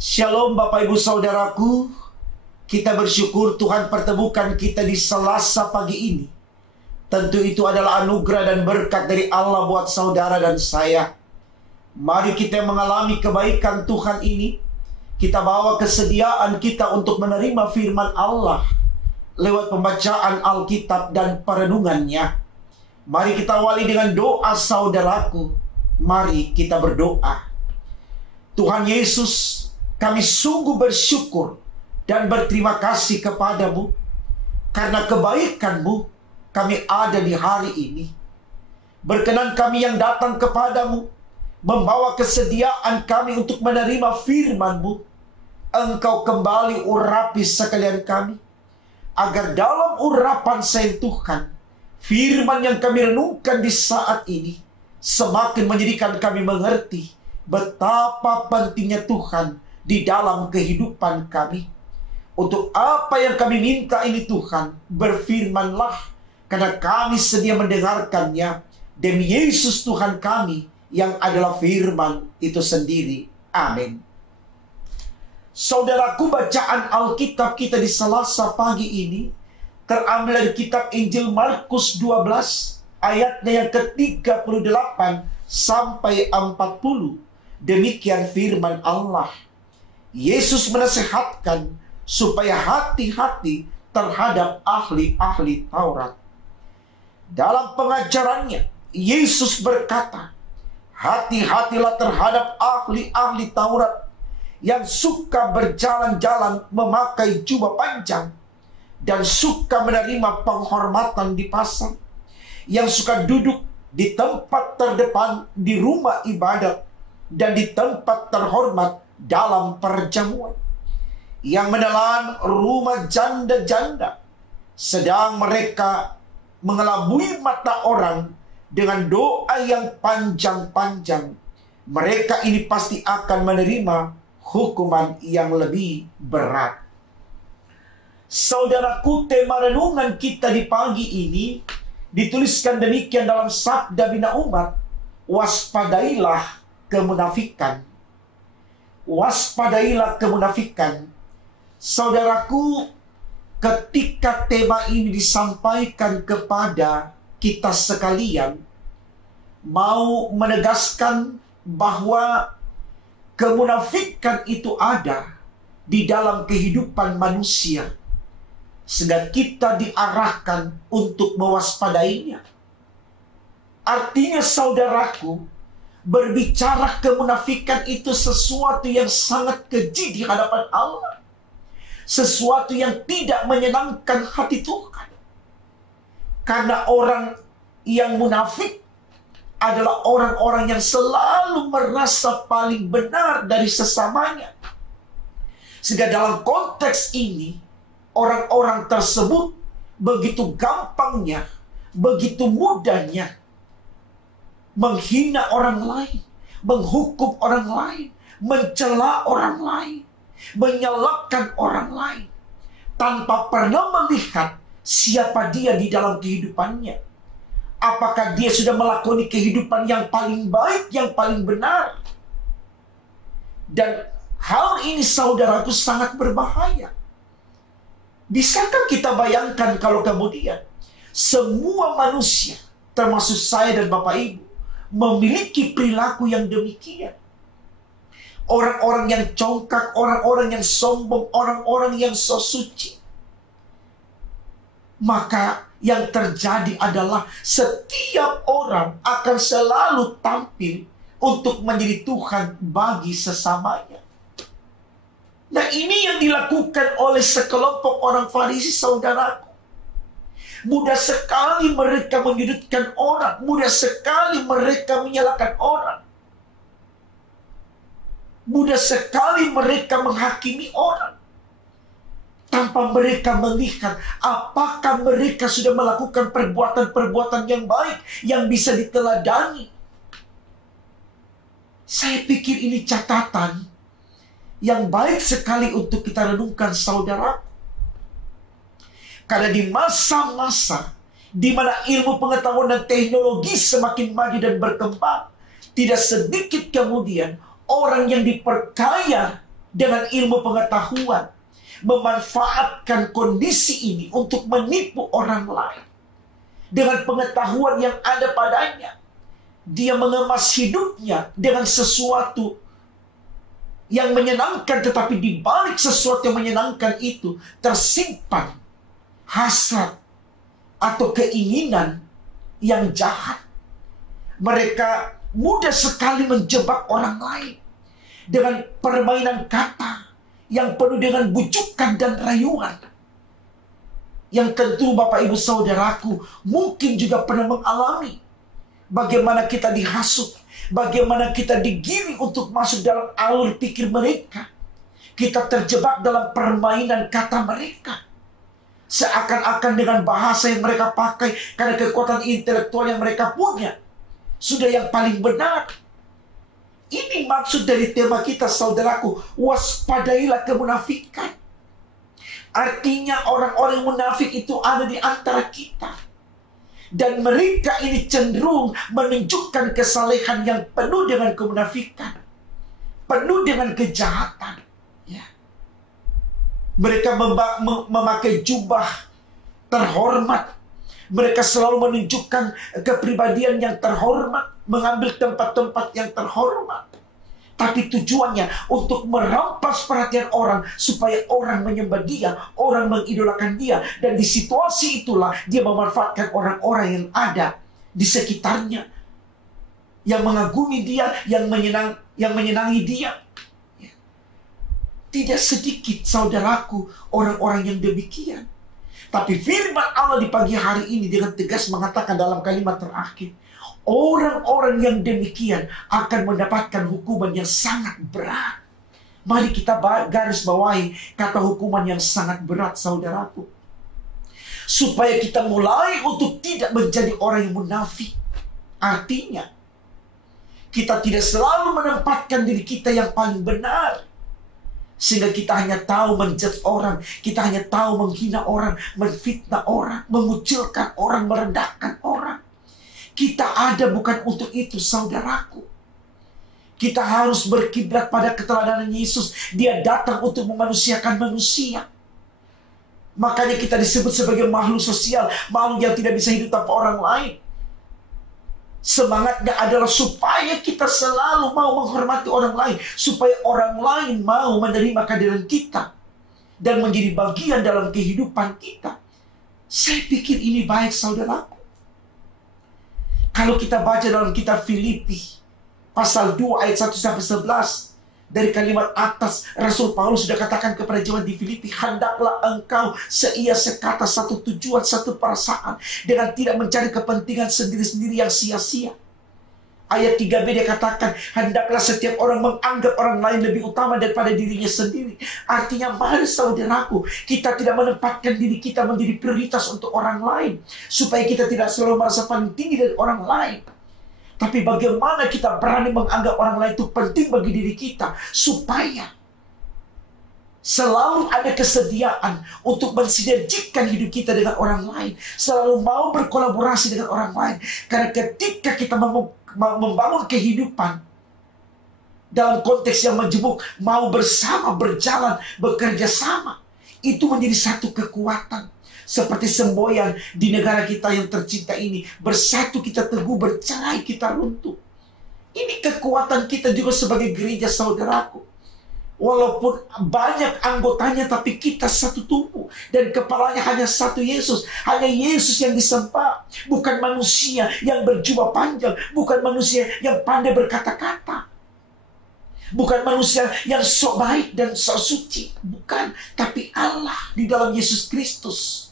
Shalom Bapak Ibu Saudaraku. Kita bersyukur Tuhan pertemukan kita di Selasa pagi ini. Tentu itu adalah anugerah dan berkat dari Allah buat saudara dan saya. Mari kita mengalami kebaikan Tuhan ini. Kita bawa kesediaan kita untuk menerima firman Allah lewat pembacaan Alkitab dan perenungannya. Mari kita awali dengan doa saudaraku. Mari kita berdoa. Tuhan Yesus, kami sungguh bersyukur dan berterima kasih kepadamu karena kebaikan-Mu kami ada di hari ini. Berkenan kami yang datang kepadamu membawa kesediaan kami untuk menerima firman-Mu. Engkau kembali urapi sekalian kami, agar dalam urapan saya Tuhan, firman yang kami renungkan di saat ini semakin menjadikan kami mengerti betapa pentingnya Tuhan di dalam kehidupan kami. Untuk apa yang kami minta ini Tuhan, berfirmanlah, karena kami sedia mendengarkannya. Demi Yesus Tuhan kami yang adalah firman itu sendiri. Amin. Saudaraku, bacaan Alkitab kita di Selasa pagi ini terambil dari kitab Injil Markus 12 ayatnya yang ke-38 sampai 40. Demikian firman Allah. Yesus menasihatkan supaya hati-hati terhadap ahli-ahli Taurat. Dalam pengajarannya, Yesus berkata, hati-hatilah terhadap ahli-ahli Taurat yang suka berjalan-jalan memakai jubah panjang dan suka menerima penghormatan di pasar, yang suka duduk di tempat terdepan di rumah ibadat dan di tempat terhormat dalam perjamuan, yang menelan rumah janda-janda, sedang mereka mengelabui mata orang dengan doa yang panjang-panjang. Mereka ini pasti akan menerima hukuman yang lebih berat. Saudaraku, tema renungan kita di pagi ini dituliskan demikian dalam Sabda Bina Umat, waspadailah kemunafikan. Waspadailah kemunafikan. Saudaraku, ketika tema ini disampaikan kepada kita sekalian, mau menegaskan bahwa kemunafikan itu ada di dalam kehidupan manusia, sehingga kita diarahkan untuk mewaspadainya. Artinya saudaraku, berbicara kemunafikan itu sesuatu yang sangat keji di hadapan Allah. Sesuatu yang tidak menyenangkan hati Tuhan. Karena orang yang munafik adalah orang-orang yang selalu merasa paling benar dari sesamanya. Sehingga dalam konteks ini, orang-orang tersebut begitu gampangnya, begitu mudahnya menghina orang lain, menghukum orang lain, mencela orang lain, menyalahkan orang lain, tanpa pernah melihat siapa dia di dalam kehidupannya. Apakah dia sudah melakoni kehidupan yang paling baik, yang paling benar? Dan hal ini saudaraku sangat berbahaya. Bisakah kita bayangkan kalau kemudian semua manusia, termasuk saya dan Bapak Ibu, memiliki perilaku yang demikian? Orang-orang yang congkak, orang-orang yang sombong, orang-orang yang so suci. Maka yang terjadi adalah setiap orang akan selalu tampil untuk menjadi Tuhan bagi sesamanya. Nah, ini yang dilakukan oleh sekelompok orang Farisi, saudaraku. Mudah sekali mereka menyudutkan orang, mudah sekali mereka menyalahkan orang, mudah sekali mereka menghakimi orang, tanpa mereka melihat apakah mereka sudah melakukan perbuatan-perbuatan yang baik, yang bisa diteladani. Saya pikir ini catatan yang baik sekali untuk kita renungkan, saudara. Karena di masa-masa di mana ilmu pengetahuan dan teknologi semakin maju dan berkembang, tidak sedikit kemudian orang yang diperkaya dengan ilmu pengetahuan, memanfaatkan kondisi ini untuk menipu orang lain. Dengan pengetahuan yang ada padanya, dia mengemas hidupnya dengan sesuatu yang menyenangkan, tetapi di balik sesuatu yang menyenangkan itu tersimpan hasrat atau keinginan yang jahat. Mereka mudah sekali menjebak orang lain dengan permainan kata yang penuh dengan bujukan dan rayuan. Yang tentu Bapak Ibu Saudaraku mungkin juga pernah mengalami bagaimana kita dihasut, bagaimana kita digiring untuk masuk dalam alur pikir mereka. Kita terjebak dalam permainan kata mereka. Seakan-akan dengan bahasa yang mereka pakai, karena kekuatan intelektual yang mereka punya, sudah yang paling benar. Ini maksud dari tema kita, saudaraku. Waspadailah kemunafikan. Artinya orang-orang munafik itu ada di antara kita. Dan mereka ini cenderung menunjukkan kesalehan yang penuh dengan kemunafikan, penuh dengan kejahatan. Ya. Mereka memakai jubah terhormat. Mereka selalu menunjukkan kepribadian yang terhormat, mengambil tempat-tempat yang terhormat. Tapi tujuannya untuk merampas perhatian orang, supaya orang menyembah dia, orang mengidolakan dia. Dan di situasi itulah dia memanfaatkan orang-orang yang ada di sekitarnya, yang mengagumi dia, yang menyenangi dia. Tidak sedikit, saudaraku, orang-orang yang demikian. Tapi firman Allah di pagi hari ini dengan tegas mengatakan dalam kalimat terakhir, orang-orang yang demikian akan mendapatkan hukuman yang sangat berat. Mari kita garis bawahi kata hukuman yang sangat berat, saudaraku. Supaya kita mulai untuk tidak menjadi orang yang munafik. Artinya, kita tidak selalu menempatkan diri kita yang paling benar. Sehingga kita hanya tahu menjudge orang, kita hanya tahu menghina orang, menfitnah orang, mengucilkan orang, merendahkan orang. Kita ada bukan untuk itu, saudaraku. Kita harus berkiblat pada keteladanan Yesus. Dia datang untuk memanusiakan manusia. Makanya kita disebut sebagai makhluk sosial, makhluk yang tidak bisa hidup tanpa orang lain. Semangatnya adalah supaya kita selalu mau menghormati orang lain, supaya orang lain mau menerima kehadiran kita dan menjadi bagian dalam kehidupan kita. Saya pikir ini baik, saudaraku. Kalau kita baca dalam kitab Filipi pasal 2 ayat 1-11, dari kalimat atas, Rasul Paulus sudah katakan kepada jemaat di Filipi, hendaklah engkau seia sekata, satu tujuan, satu perasaan, dengan tidak mencari kepentingan sendiri-sendiri yang sia-sia. Ayat 3b dia katakan, hendaklah setiap orang menganggap orang lain lebih utama daripada dirinya sendiri. Artinya, mari saudaraku, kita tidak menempatkan diri kita menjadi prioritas untuk orang lain, supaya kita tidak selalu merasa paling tinggi dari orang lain. Tapi bagaimana kita berani menganggap orang lain itu penting bagi diri kita, supaya selalu ada kesediaan untuk mensinergikan hidup kita dengan orang lain, selalu mau berkolaborasi dengan orang lain. Karena ketika kita membangun kehidupan dalam konteks yang majemuk, mau bersama, berjalan, bekerja sama, itu menjadi satu kekuatan. Seperti semboyan di negara kita yang tercinta ini. Bersatu kita teguh, bercerai kita runtuh. Ini kekuatan kita juga sebagai gereja, saudaraku. Walaupun banyak anggotanya, tapi kita satu tubuh. Dan kepalanya hanya satu, Yesus. Hanya Yesus yang disembah. Bukan manusia yang berjubah panjang. Bukan manusia yang pandai berkata-kata. Bukan manusia yang sok baik dan sok suci. Bukan. Tapi Allah di dalam Yesus Kristus.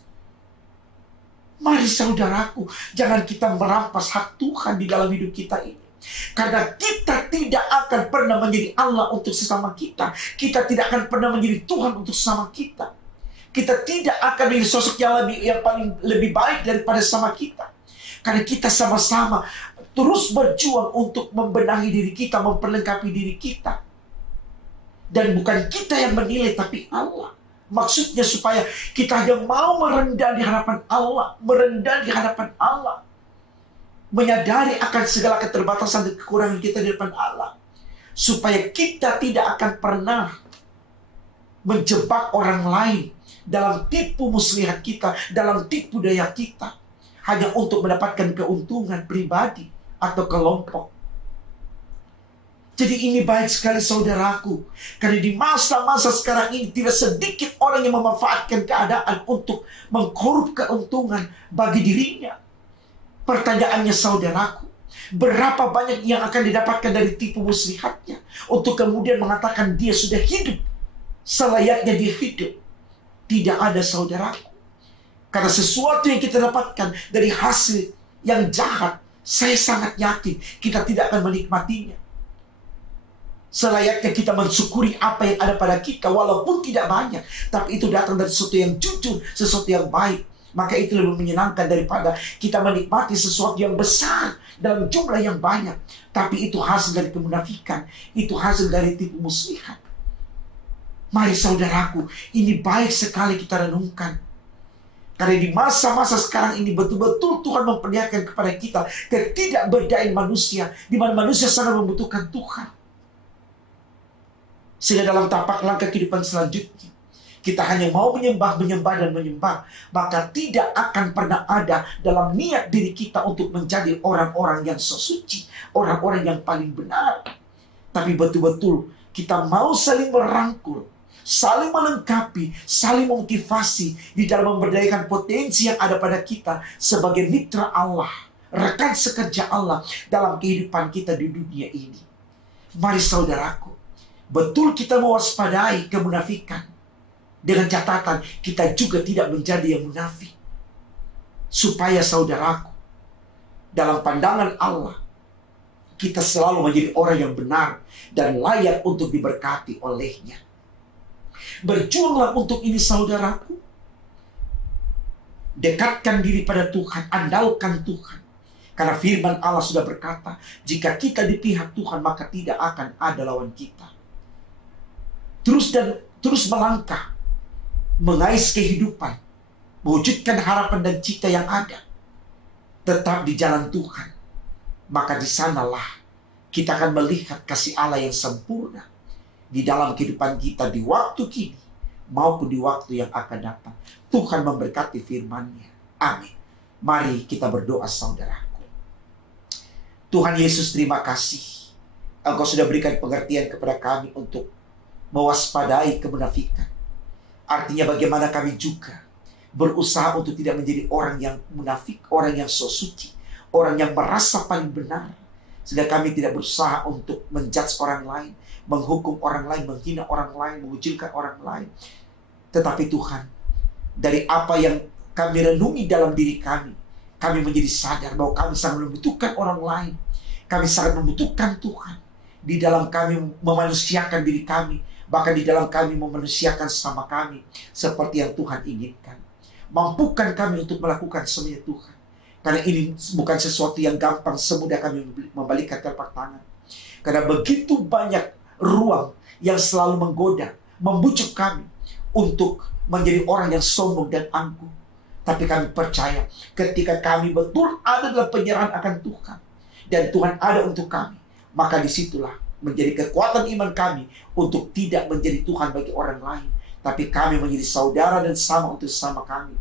Mari saudaraku, jangan kita merampas hak Tuhan di dalam hidup kita ini. Karena kita tidak akan pernah menjadi Allah untuk sesama kita. Kita tidak akan pernah menjadi Tuhan untuk sesama kita. Kita tidak akan menjadi sosok yang paling lebih baik daripada sama kita. Karena kita sama-sama terus berjuang untuk membenahi diri kita, memperlengkapi diri kita. Dan bukan kita yang menilai, tapi Allah. Maksudnya supaya kita hanya mau merendah di hadapan Allah, merendah di hadapan Allah, menyadari akan segala keterbatasan dan kekurangan kita di hadapan Allah, supaya kita tidak akan pernah menjebak orang lain dalam tipu muslihat kita, dalam tipu daya kita, hanya untuk mendapatkan keuntungan pribadi atau kelompok. Jadi ini baik sekali saudaraku, karena di masa-masa sekarang ini tidak sedikit orang yang memanfaatkan keadaan untuk mengkorup keuntungan bagi dirinya. Pertanyaannya saudaraku, berapa banyak yang akan didapatkan dari tipu muslihatnya untuk kemudian mengatakan dia sudah hidup selayaknya dia hidup? Tidak ada saudaraku. Karena sesuatu yang kita dapatkan dari hasil yang jahat, saya sangat yakin kita tidak akan menikmatinya. Selayaknya kita mensyukuri apa yang ada pada kita, walaupun tidak banyak, tapi itu datang dari sesuatu yang jujur, sesuatu yang baik. Maka itu lebih menyenangkan daripada kita menikmati sesuatu yang besar dalam jumlah yang banyak, tapi itu hasil dari kemunafikan, itu hasil dari tipu muslihat. Mari saudaraku, ini baik sekali kita renungkan. Karena di masa-masa sekarang ini betul-betul Tuhan memperlihatkan kepada kita ketidakberdayaan manusia, di mana manusia sangat membutuhkan Tuhan. Sehingga dalam tapak langkah kehidupan selanjutnya, kita hanya mau menyembah, dan menyembah, maka tidak akan pernah ada dalam niat diri kita untuk menjadi orang-orang yang sesuci, orang-orang yang paling benar. Tapi betul-betul kita mau saling merangkul, saling melengkapi, saling memotivasi di dalam memberdayakan potensi yang ada pada kita sebagai mitra Allah, rekan sekerja Allah dalam kehidupan kita di dunia ini. Mari saudaraku, betul kita mewaspadai kemunafikan, dengan catatan kita juga tidak menjadi yang munafik. Supaya saudaraku, dalam pandangan Allah, kita selalu menjadi orang yang benar dan layak untuk diberkati olehnya. Berjuanglah untuk ini saudaraku. Dekatkan diri pada Tuhan, andalkan Tuhan. Karena firman Allah sudah berkata, jika kita di pihak Tuhan, maka tidak akan ada lawan kita. Terus melangkah, mengais kehidupan, mewujudkan harapan dan cita yang ada, tetap di jalan Tuhan. Maka di sanalah kita akan melihat kasih Allah yang sempurna di dalam kehidupan kita di waktu kini maupun di waktu yang akan datang. Tuhan memberkati firman-Nya. Amin. Mari kita berdoa saudaraku. Tuhan Yesus, terima kasih. Engkau sudah berikan pengertian kepada kami untuk mewaspadai kemunafikan. Artinya bagaimana kami juga berusaha untuk tidak menjadi orang yang munafik, orang yang so suci, orang yang merasa paling benar. Sehingga kami tidak berusaha untuk menjudge orang lain, menghukum orang lain, menghina orang lain, mengucilkan orang lain. Tetapi Tuhan, dari apa yang kami renungi dalam diri kami menjadi sadar bahwa kami sangat membutuhkan orang lain. Kami sangat membutuhkan Tuhan. Di dalam kami memanusiakan diri kami, bahkan di dalam kami memanusiakan sesama kami seperti yang Tuhan inginkan. Mampukan kami untuk melakukan semuanya Tuhan. Karena ini bukan sesuatu yang gampang, semudah kami membalikkan telapak tangan. Karena begitu banyak ruang yang selalu menggoda, membujuk kami untuk menjadi orang yang sombong dan angkuh. Tapi kami percaya ketika kami betul ada dalam penyerahan akan Tuhan, dan Tuhan ada untuk kami, maka disitulah menjadi kekuatan iman kami untuk tidak menjadi Tuhan bagi orang lain, tapi kami menjadi saudara dan sama untuk sesama kami,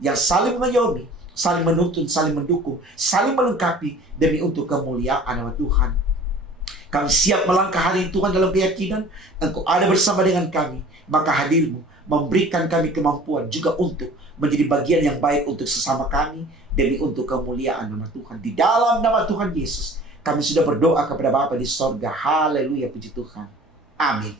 yang saling menyayangi, saling menuntun, saling mendukung, saling melengkapi demi untuk kemuliaan nama Tuhan. Kami siap melangkah hari Tuhan dalam keyakinan Engkau ada bersama dengan kami, maka hadir-Mu memberikan kami kemampuan juga untuk menjadi bagian yang baik untuk sesama kami demi untuk kemuliaan nama Tuhan. Di dalam nama Tuhan Yesus kami sudah berdoa kepada Bapa di sorga. Haleluya, puji Tuhan. Amin.